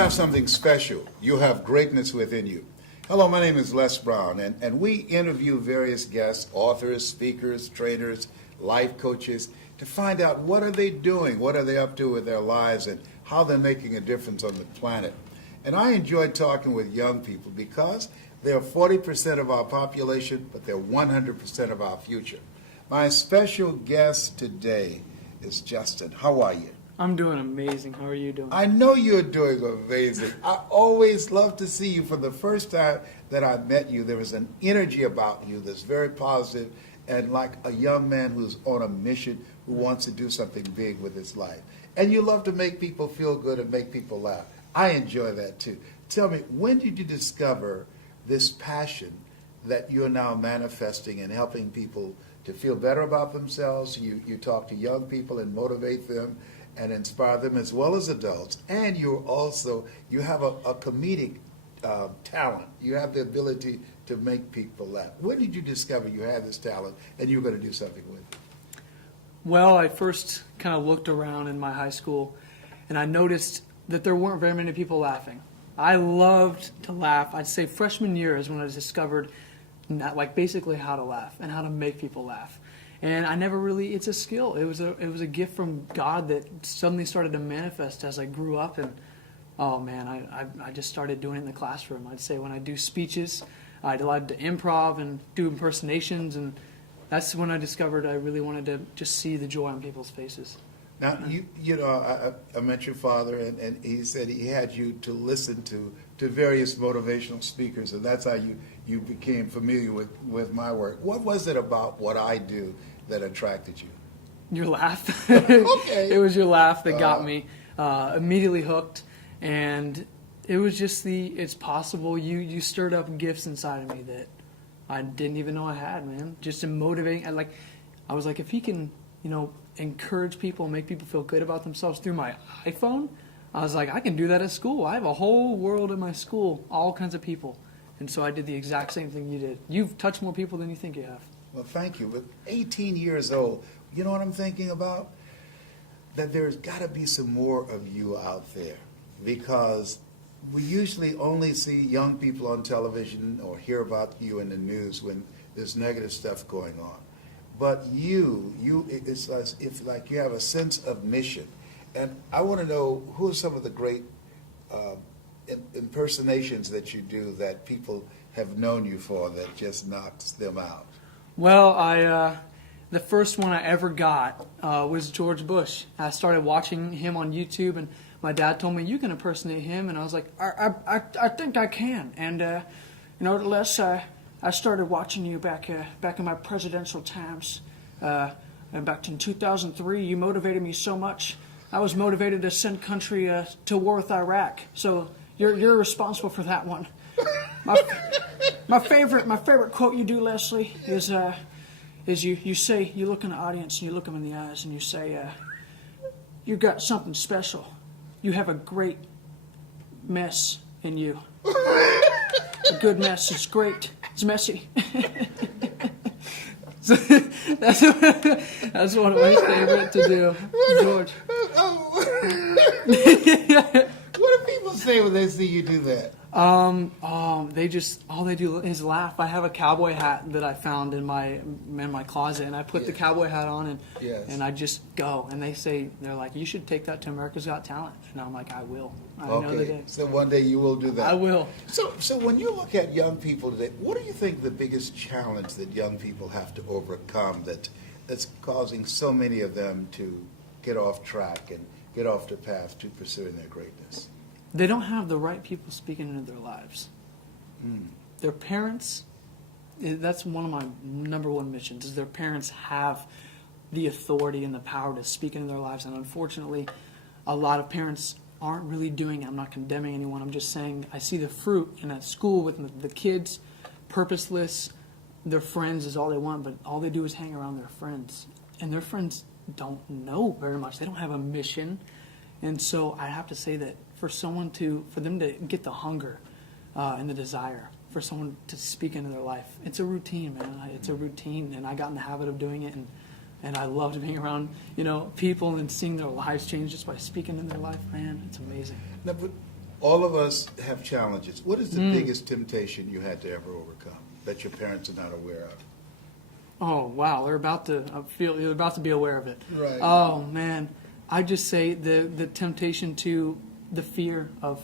have something special. You have greatness within you. Hello, my name is Les Brown, and we interview various guests, authors, speakers, trainers, life coaches, to find out what are they doing, what are they up to with their lives, and how they're making a difference on the planet. And I enjoy talking with young people because they're 40% of our population, but they're 100% of our future. My special guest today is Justin. How are you? I'm doing amazing. How are you doing? I know you're doing amazing. I always love to see you. From the first time that I met you, there was an energy about you that's very positive and like a young man who's on a mission, who wants to do something big with his life. And you love to make people feel good and make people laugh. I enjoy that too. Tell me, when did you discover this passion that you're now manifesting and helping people to feel better about themselves? You talk to young people and motivate them and inspire them as well as adults. And you have a comedic talent. You have the ability to make people laugh. When did you discover you had this talent and you were going to do something with it? Well, I first kind of looked around in my high school and I noticed that there weren't very many people laughing. I loved to laugh. I'd say freshman year is when I discovered basically how to laugh and how to make people laugh. And I never really, it's a skill. It was a gift from God that suddenly started to manifest as I grew up. And oh man, I just started doing it in the classroom. I'd say when I do speeches, I'd like to improv and do impersonations. And that's when I discovered I really wanted to just see the joy on people's faces. Now, I met your father, and he said he had you to listen to various motivational speakers, and that's how you became familiar with my work. What was it about what I do that attracted you? Your laugh. Okay. It was your laugh that got me immediately hooked, and it was just it's possible. You stirred up gifts inside of me that I didn't even know I had, man. Just in motivating, I was like, if he can, encourage people, make people feel good about themselves through my iPhone, I was like, I can do that at school. I have a whole world in my school, all kinds of people. And so I did the exact same thing you did. You've touched more people than you think you have. Well, thank you. With 18 years old, you know what I'm thinking about? That there's got to be some more of you out there, because we usually only see young people on television or hear about you in the news when there's negative stuff going on. But it's as if like you have a sense of mission. And I want to know, who are some of the great impersonations that you do that people have known you for that just knocks them out? Well, the first one I ever got was George Bush. I started watching him on YouTube, and my dad told me, you can impersonate him, and I was like, I think I can. And Les, I started watching you back in my presidential times, and back in 2003. You motivated me so much. I was motivated to send country to war with Iraq. So you're responsible for that one. My favorite quote you do, Leslie, is you say, you look in the audience and you look them in the eyes and you say, you got something special. You have a great mess in you. A good mess. It's great. It's messy. So that's one of my favorite to do, George. What do people say when they see you do that? They just, all they do is laugh. I have a cowboy hat that I found in my closet, and I put the cowboy hat on, and I just go. And they're like, you should take that to America's Got Talent. And I'm like, I will. I know the day. So one day you will do that. I will. So when you look at young people today, what do you think the biggest challenge that young people have to overcome that's causing so many of them to get off track and get off the path to pursuing their greatness? They don't have the right people speaking into their lives. Their parents, that's one of my number one missions, is their parents have the authority and the power to speak into their lives. And unfortunately, a lot of parents aren't really doing it. I'm not condemning anyone. I'm just saying I see the fruit in at school with the kids, purposeless. Their friends is all they want, but all they do is hang around their friends. And their friends don't know very much. They don't have a mission. And so I have to say that for them to get the hunger and the desire for someone to speak into their life, it's a routine, man. It's a routine, and I got in the habit of doing it, and I loved being around, people and seeing their lives change just by speaking in their life. Man, it's amazing. Now, but All of us have challenges. What is the biggest temptation you had to ever overcome that your parents are not aware of? Oh wow, they're about to you're about to be aware of it. Right. Oh man, I just say the temptation to the fear of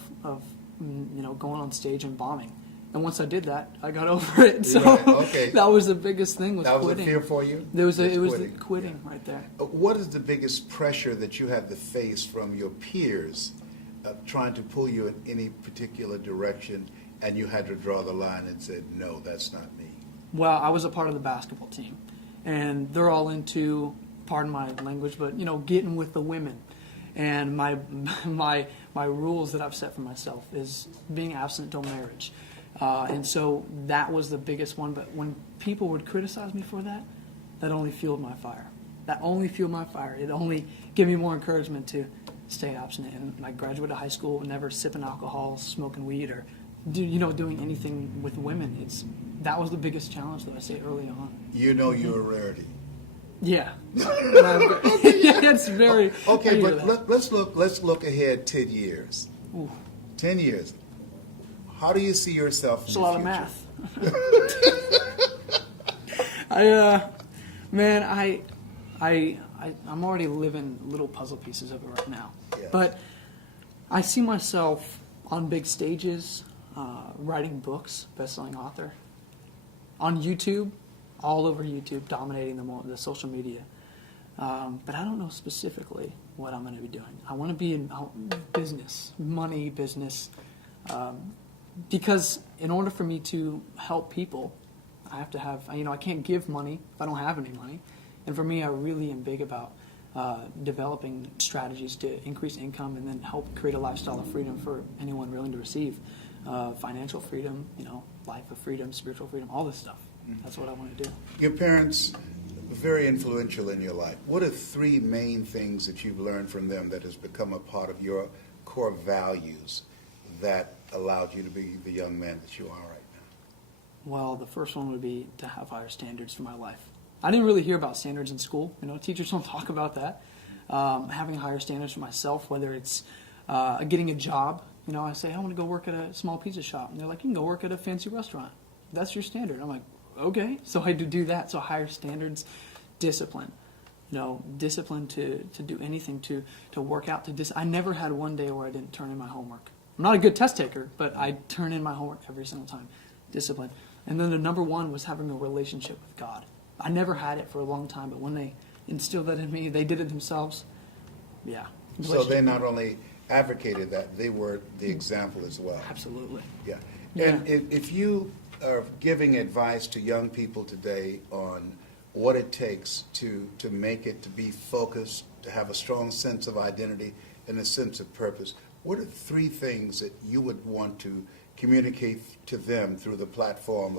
going on stage and bombing. And once I did that, I got over it. So Right, okay. that was the biggest thing was That was quitting. a fear for you? It was Just the quitting right there. What is the biggest pressure that you had to face from your peers trying to pull you in any particular direction, and you had to draw the line and said, no, that's not me? Well, I was a part of the basketball team, and they're all into, pardon my language, but getting with the women. And my rules that I've set for myself is being abstinent till marriage. And so that was the biggest one. But when people would criticize me for that, that only fueled my fire. That only fueled my fire. It only gave me more encouragement to stay abstinent. And I graduated high school, never sipping alcohol, smoking weed, or doing anything with women. That was the biggest challenge that I say early on. You're a rarity. Yeah. It's very. Okay, but let's look ahead 10 years. Ooh. 10 years. How do you see yourself in It's the a lot future? of math. I'm already living little puzzle pieces of it right now. Yeah. But I see myself on big stages, writing books, best-selling author, on YouTube, all over YouTube, dominating the social media. But I don't know specifically what I'm going to be doing. I want to be in business, money, business, because in order for me to help people, I have to have, I can't give money if I don't have any money. And for me, I really am big about developing strategies to increase income and then help create a lifestyle of freedom for anyone willing to receive. Financial freedom, life of freedom, spiritual freedom, all this stuff. That's what I want to do. Your parents were very influential in your life. What are 3 main things that you've learned from them that has become a part of your core values that allowed you to be the young man that you are right now? Well, the first one would be to have higher standards for my life. I didn't really hear about standards in school. Teachers don't talk about that. Having higher standards for myself, whether it's getting a job. I say, I want to go work at a small pizza shop. And they're like, you can go work at a fancy restaurant. That's your standard. I'm like, okay. So I had to do that. So higher standards, discipline. Discipline to do anything, to work out. I never had one day where I didn't turn in my homework. I'm not a good test taker, but I turn in my homework every single time. Discipline. And then the number one was having a relationship with God. I never had it for a long time, but when they instilled that in me, they did it themselves. Yeah. So they not only advocated that, they were the example as well. Absolutely. Yeah. Yeah. And if you are giving advice to young people today on what it takes to make it, to be focused, to have a strong sense of identity and a sense of purpose, what are 3 things that you would want to communicate to them through the platform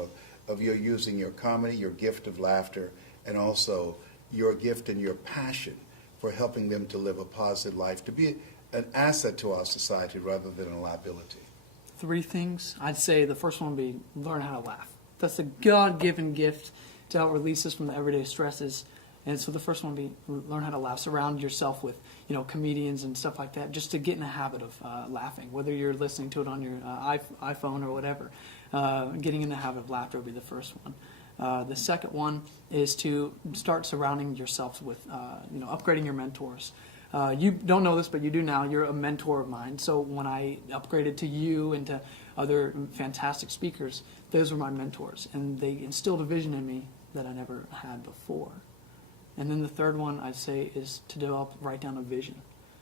of your using your comedy, your gift of laughter, and also your gift and your passion for helping them to live a positive life, to be an asset to our society rather than a liability? 3 things. I'd say the first one would be learn how to laugh. That's a God-given gift to help release us from the everyday stresses. And so the first one would be learn how to laugh. Surround yourself with, comedians and stuff like that, just to get in the habit of laughing, whether you're listening to it on your iPhone or whatever. Getting in the habit of laughter would be the first one. The second one is to start surrounding yourself with, upgrading your mentors. You don't know this, but you do now. You're a mentor of mine. So when I upgraded to you and to other fantastic speakers, those were my mentors. And they instilled a vision in me that I never had before. And then the third one I'd say is to write down a vision.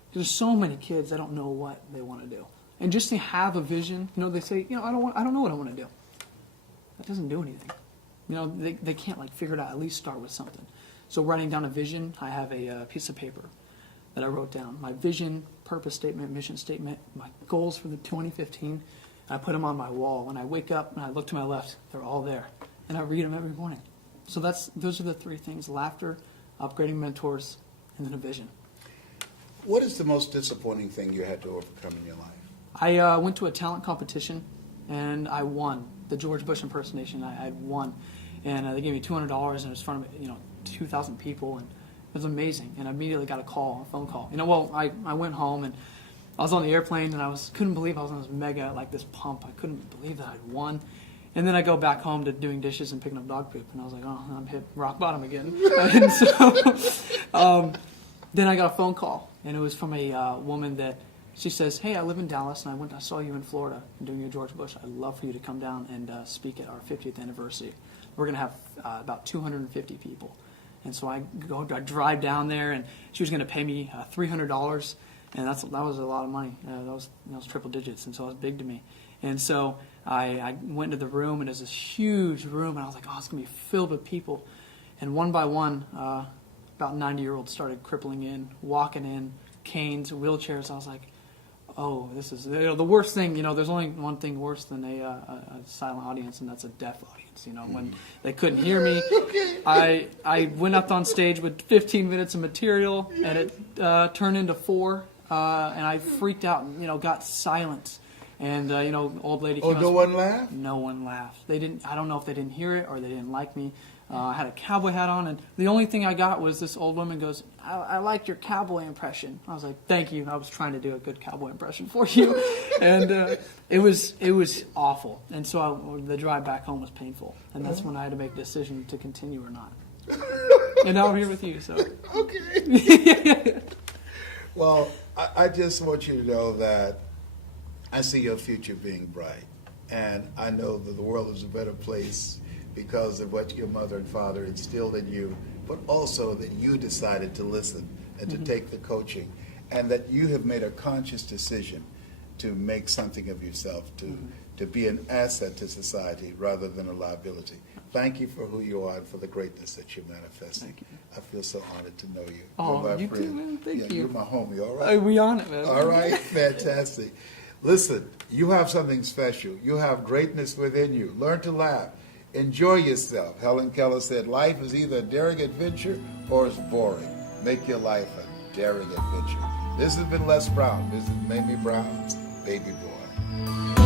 Because there's so many kids that don't know what they want to do. And just to have a vision, they say, I don't know what I want to do. That doesn't do anything. They can't figure it out. At least start with something. So writing down a vision, I have a piece of paper that I wrote down. My vision, purpose statement, mission statement, my goals for the 2015. I put them on my wall. When I wake up and I look to my left, they're all there. And I read them every morning. So those are the 3 things: laughter, upgrading mentors, and then a vision. What is the most disappointing thing you had to overcome in your life? I went to a talent competition, and I won. The George Bush impersonation, I won. And they gave me $200, and it was in front of 2,000 people, and it was amazing. And I immediately got a phone call. I went home, and I was on the airplane and couldn't believe I was on this mega, like this pump. I couldn't believe that I'd won. And then I go back home to doing dishes and picking up dog poop, and I was like, oh, I'm hit rock bottom again. And so then I got a phone call, and it was from a woman that she says, hey, I live in Dallas, and I saw you in Florida doing your George Bush. I'd love for you to come down and speak at our 50th anniversary. We're going to have about 250 people. And so I drive down there, and she was going to pay me $300, and that was a lot of money. That was triple digits, and so it was big to me. And so I went into the room, and it was this huge room, and I was like, oh, it's going to be filled with people. And one by one, about 90-year-olds started crippling in, walking in, canes, wheelchairs. I was like, oh, this is the worst thing. There's only one thing worse than a silent audience, and that's a deaf audience. When they couldn't hear me, I went up on stage with 15 minutes of material, and it turned into 4, and I freaked out and got silence. And old lady came. Oh, no one laughed? No one laughed. They didn't. I don't know if they didn't hear it or they didn't like me. I had a cowboy hat on, and the only thing I got was this old woman goes, I like your cowboy impression. I was like, thank you. I was trying to do a good cowboy impression for you. And it was awful. And so the drive back home was painful. And that's when I had to make a decision to continue or not. And now I'm here with you. So okay. Well, I just want you to know that I see your future being bright. And I know that the world is a better place because of what your mother and father instilled in you, but also that you decided to listen and to take the coaching, and that you have made a conscious decision to make something of yourself, to be an asset to society rather than a liability. Thank you for who you are and for the greatness that you're manifesting. Thank you. I feel so honored to know you. Oh, you're my you friend. too, man. Thank you. You're my homie, all right? We on it, man. All right, fantastic. Listen, you have something special. You have greatness within you. Learn to laugh. Enjoy yourself. Helen Keller said, life is either a daring adventure or it's boring. Make your life a daring adventure. This has been Les Brown. This is Mamie Brown's Baby Boy.